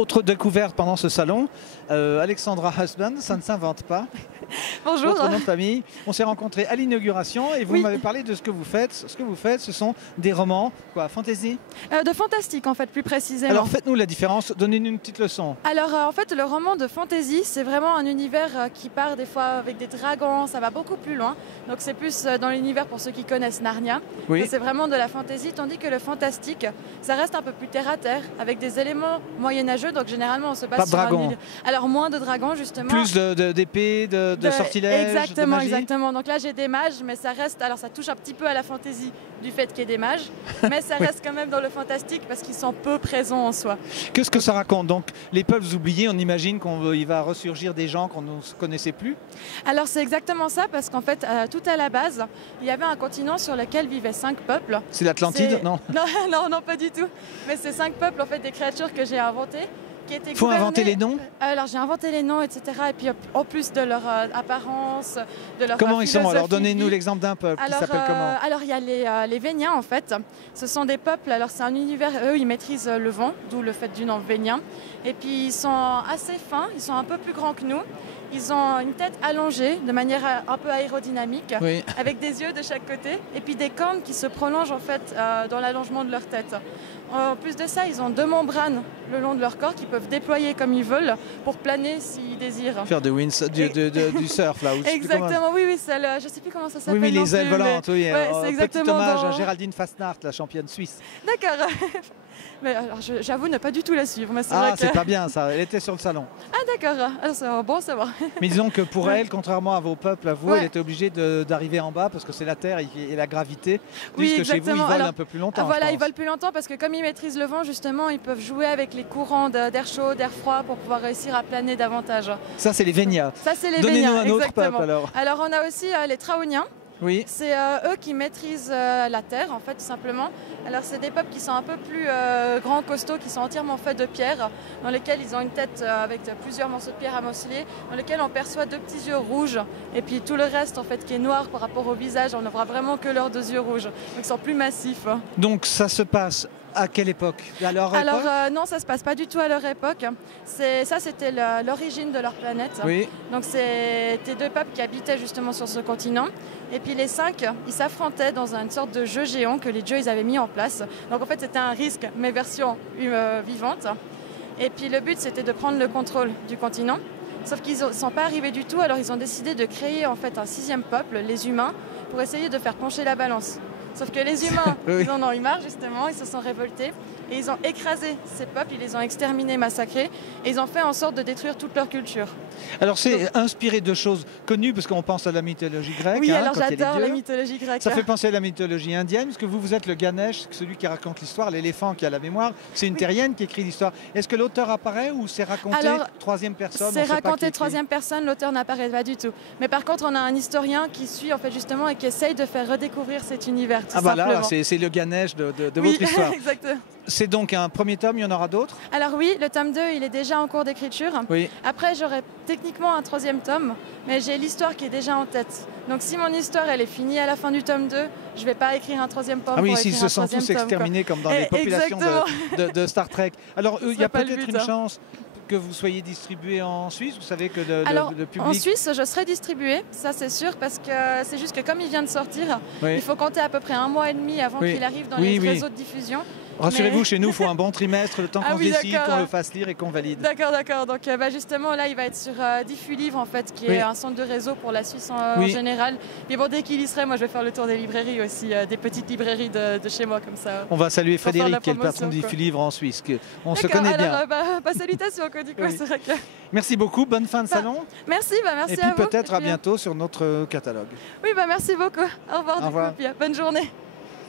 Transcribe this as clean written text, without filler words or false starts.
Autre découverte pendant ce salon, Alexandra Husband, ça ne s'invente pas. Bonjour. Votre nom de famille. On s'est rencontrés à l'inauguration et vous m'avez parlé de ce que vous faites. Ce que vous faites, ce sont des romans, quoi, fantasy? De fantastique en fait, plus précisément. Alors faites-nous la différence, donnez-nous une petite leçon. Alors en fait, le roman de fantasy, c'est vraiment un univers qui part des fois avec des dragons, ça va beaucoup plus loin. Donc c'est plus dans l'univers pour ceux qui connaissent Narnia. Oui. C'est vraiment de la fantasy, tandis que le fantastique, ça reste un peu plus terre à terre, avec des éléments moyenâgeux. Donc généralement, on se base Pas de sur dragons. un île. Alors moins de dragons justement. Plus d'épées, de sortilèges, exactement, de magie. exactement. Donc là, j'ai des mages, mais ça reste. Alors, ça touche un petit peu à la fantaisie du fait qu'il y ait des mages, mais ça reste quand même dans le fantastique parce qu'ils sont peu présents en soi. Qu'est-ce que ça raconte? Donc, les peuples oubliés, on imagine qu'il va ressurgir des gens qu'on ne connaissait plus? Alors, c'est exactement ça parce qu'en fait, tout à la base, il y avait un continent sur lequel vivaient 5 peuples. C'est l'Atlantide? Non. Non, pas du tout. Mais c'est 5 peuples, en fait, des créatures que j'ai inventées. Il faut inventer les noms? Alors j'ai inventé les noms, etc. Et puis en plus de leur apparence, de leur Comment ils sont? Alors philosophie. donnez-nous l'exemple d'un peuple qui s'appelle comment? Alors il y a les Véniens en fait. Ce sont des peuples, alors c'est un univers, eux ils maîtrisent le vent, d'où le fait du nom Vénien. Et puis ils sont assez fins, ils sont un peu plus grands que nous. Ils ont une tête allongée de manière un peu aérodynamique, oui, avec des yeux de chaque côté et puis des cornes qui se prolongent en fait dans l'allongement de leur tête. En plus de ça, ils ont 2 membranes le long de leur corps qu'ils peuvent déployer comme ils veulent pour planer s'ils désirent. Faire du surf là. Exactement, oui, je ne sais plus comment ça s'appelle. Oui, les ailes volantes, oui. Ouais, c'est exactement. Petit hommage à Géraldine Fastnart, la championne suisse. D'accord. Mais alors, j'avoue ne pas du tout la suivre. Mais c'est pas bien ça, elle était sur le salon. Ah d'accord, c'est bon à savoir. Mais disons que pour elle, contrairement à vos peuples, à vous, Ouais. elle était obligée d'arriver en bas parce que c'est la terre et la gravité. Oui, Puisque chez vous, ils exactement. volent Alors, un peu plus longtemps. Voilà, ils volent plus longtemps parce que comme ils maîtrisent le vent, justement, ils peuvent jouer avec les courants d'air chaud, d'air froid pour pouvoir réussir à planer davantage. Ça, c'est les Vénias. Ça, c'est les Donnez-nous Véniens, un autre exactement. peuple alors. Alors on a aussi les Traoniens. Oui. C'est eux qui maîtrisent la terre, en fait, tout simplement. Alors, c'est des peuples qui sont un peu plus grands, costauds, qui sont entièrement faits de pierre, dans lesquels ils ont une tête avec plusieurs morceaux de pierre amocelés, dans lesquels on perçoit 2 petits yeux rouges, et puis tout le reste, en fait, qui est noir par rapport au visage, on ne voit vraiment que leurs 2 yeux rouges. Donc, ils sont plus massifs. Donc, ça se passe à quelle époque? À leur Alors, époque? non, ça ne se passe pas du tout à leur époque. Ça, c'était l'origine de leur planète. Oui. Donc, c'était 2 peuples qui habitaient justement sur ce continent. Et puis les 5, ils s'affrontaient dans une sorte de jeu géant que les dieux ils avaient mis en place. Donc en fait c'était un risque, mais version vivante. Et puis le but c'était de prendre le contrôle du continent. Sauf qu'ils ne sont pas arrivés du tout, alors ils ont décidé de créer en fait un 6e peuple, les humains, pour essayer de faire pencher la balance. Sauf que les humains, oui. ils en ont eu marre justement, ils se sont révoltés et ils ont écrasé ces peuples, ils les ont exterminés, massacrés et ils ont fait en sorte de détruire toute leur culture. Alors c'est inspiré de choses connues parce qu'on pense à la mythologie grecque. Oui, hein, alors quand il y a les j'adore la dieux. mythologie grecque. Ça fait penser à la mythologie indienne, parce que vous êtes le Ganesh, celui qui raconte l'histoire, l'éléphant qui a la mémoire. C'est une terrienne qui écrit l'histoire. Est-ce que l'auteur apparaît ou c'est raconté Alors, 3e personne? C'est raconté 3e personne, l'auteur n'apparaît pas du tout. Mais par contre, on a un historien qui suit en fait justement et qui essaye de faire redécouvrir cet univers. Tout voilà, simplement. c'est le Ganesh de Oui, votre histoire. exactement. C'est donc un premier tome, il y en aura d'autres? Alors oui, le tome 2, il est déjà en cours d'écriture. Oui. Après, j'aurai techniquement un 3e tome, mais j'ai l'histoire qui est déjà en tête. Donc si mon histoire, elle est finie à la fin du tome 2, je ne vais pas écrire un 3e tome. Ah oui, pour s'ils écrire se un sont tous 3e tome, exterminés comme dans les populations de Star Trek. Alors il y a peut-être une chance que vous soyez distribué en Suisse. Vous savez que le public... En Suisse, je serai distribué, ça c'est sûr, parce que c'est juste que comme il vient de sortir, il faut compter à peu près 1 mois et demi avant qu'il arrive dans les réseaux de diffusion. Rassurez-vous, chez nous, il faut un bon trimestre, le temps qu'on se décide, qu'on le fasse lire et qu'on valide. D'accord. Donc justement, là, il va être sur Diffulivre, en fait, qui est un centre de réseau pour la Suisse en général. Puis bon, dès qu'il y serait, moi, je vais faire le tour des librairies aussi, des petites librairies de chez moi, comme ça. On va saluer Frédéric, qui est le patron de Diffulivre en Suisse. On se connaît bien. Alors, salutations, quoi, du coup, c'est vrai que... Merci beaucoup, bonne fin de salon. Merci, merci à vous. Et puis peut-être à bientôt sur notre catalogue. Oui, merci beaucoup. Au revoir. Au revoir. Bonne journée.